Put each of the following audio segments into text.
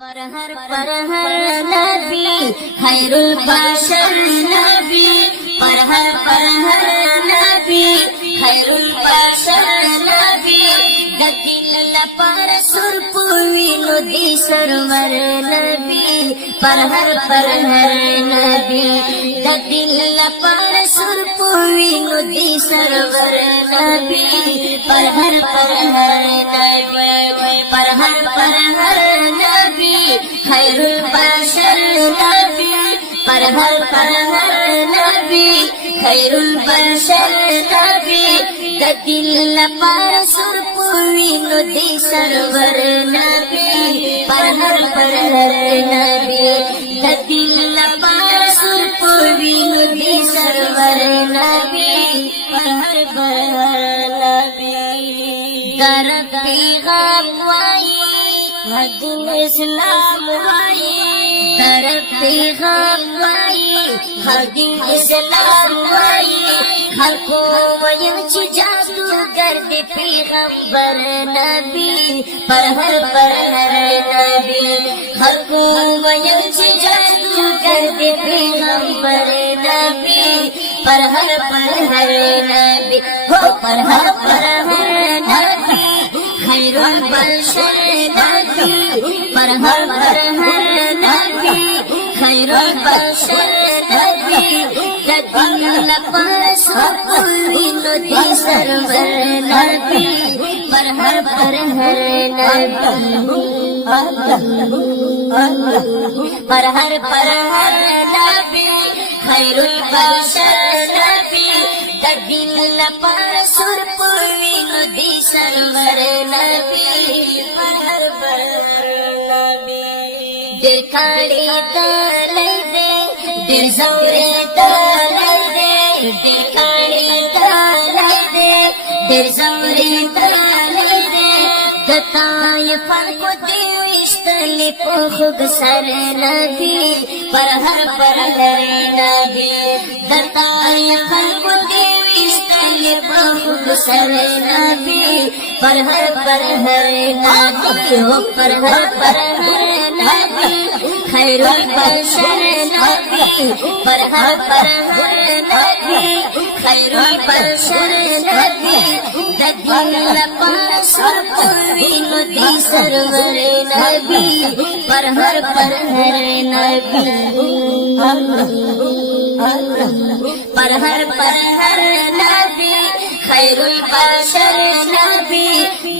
परहर परहर नबी खैरुल बशर नबी परहर परहर नबी खैरुल बशर नबी गदिल पर सुरपुवी नदी सरवर नबी परहर परहर नबी गदिल पर सुरपुवी नदी सरवर नबी परहर परहर नबी परहर परहर खैरुल बशर नबी परहर परहर नबी खैरुल बशर नबी गदिल पर सुरपुवी नदी सरवर नबी परहर परहर नबी गदिल पर सुरपुवी नदी सरवर नबी परहर परहर नबी दर पैगाम हदीन इस्लाम वाई दर पैगाम वाई हदीन इस्लाम वाई हर को वयुच जादू गर्द पैगंबर नबी परहर परहर नबी हर को वयुच जादू गर्द पैगंबर नबी परहर परहर नबी हो परहर परहर नबी खैरुल बशर नबी परहर परहर नबी खैरुल बशर नबी गदिल पर सुरपुवी नदी सरवर नबी परहर परहर नबी परहर परहर नबी खैरुल बशर नबी गदिल पर सुरपुवी नदी सरवर नबी परहर परहर नबी दिखाड़ी तले दे दिल जौरे तले दे दिखाड़ी तले दे दिल जौरे तले दे गताय फनको देविश्तली पोखुग सर नबी परहर परहर नबी गताय फनको देविश्तली पोखुग सर नबी परहर परहर नबी हो परहर परहर नबी खैरुल बशर नबी परहर परहर नबी खैरुल बशर नबी गदिल पर सुरपुवी नदी सरवर नबी परहर परहर नबी परहर परहर नबी खैरुल बशर नबी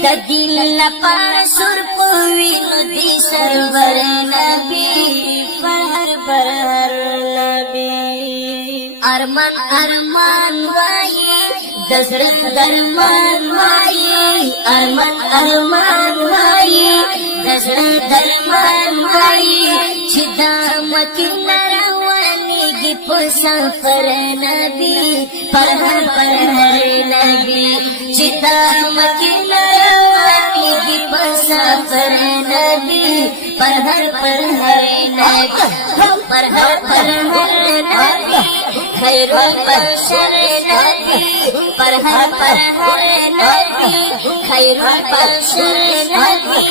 गदिल पर सुरपुवी नदी सरवर नबी परहर परहर नबी अरमान अरमान वाई दशरथ दरमान वाई अरमान अरमान वाई दशरथ दरमान वाई छिदामती नरवानी की मुसाफिर नबी परहर परहर नबी छिदामती नरवानी की मुसाफिर नबी परहर परहर नबी परहर परहर नबी खैरुल बशर नबी परहर परहर नबी खैरुल बशर नबी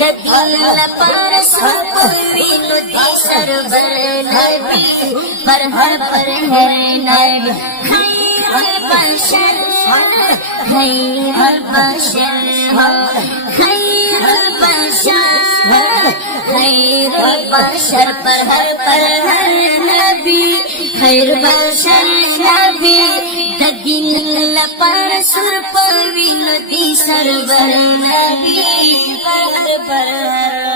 गदिल पर सुरपुवी नदी सरवर नबी परहर परहर नबी खैरुल बशर खैरुल बशर खैरुल बशर खैरुल बशर परहर परहर नबी खैरुल बशर नबी गदिल पर सुरपुवी नदी सरवर नबी परहर परहर